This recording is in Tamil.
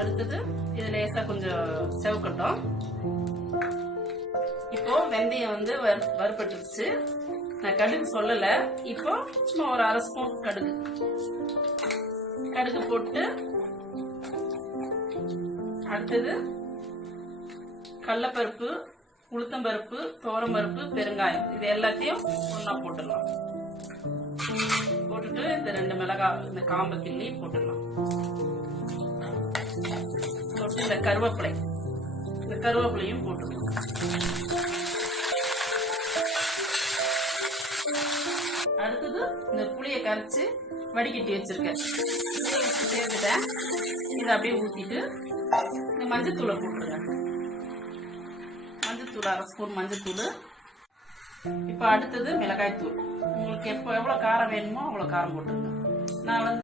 அடுத்தது இது லேசா கொஞ்சம் செவக்கட்டும். இப்போ வெந்தயம் வந்து வறுபட்டுருச்சு. நான் கடுகு சொல்லல. இப்போ சும்மா ஒரு 1/2 ஸ்பூன் கடுகு போட்டு, அடுத்தது கடலைப்பருப்பு, உளுத்தம்பருப்பு, துவரம்பருப்பு, பெருங்காயம் இது எல்லாத்தையும் ஒண்ணா போட்டுடலாம். போட்டுட்டு இந்த 2 மிளகாய் இந்த காம்பு கிள்ளி போட்டுடலாம். போட்டு இந்த கருவேப்பிலையும் போட்டுடலாம். அடுத்தது இந்த புளியை கரைச்சு வடிகட்டி வச்சிருக்கேன். சேர்த்துட்டேன். இதை அப்படியே ஊத்திட்டு இந்த மஞ்சத்தூளை போட்டுருங்க. மஞ்சத்தூள் 1/2 ஸ்பூன் மஞ்சத்தூள். இப்போ அடுத்தது மிளகாய் தூள். உங்களுக்கு எவ்வளவு காரம் வேணுமோ அவ்வளவு காரம் போட்டுருங்க. நான் வந்து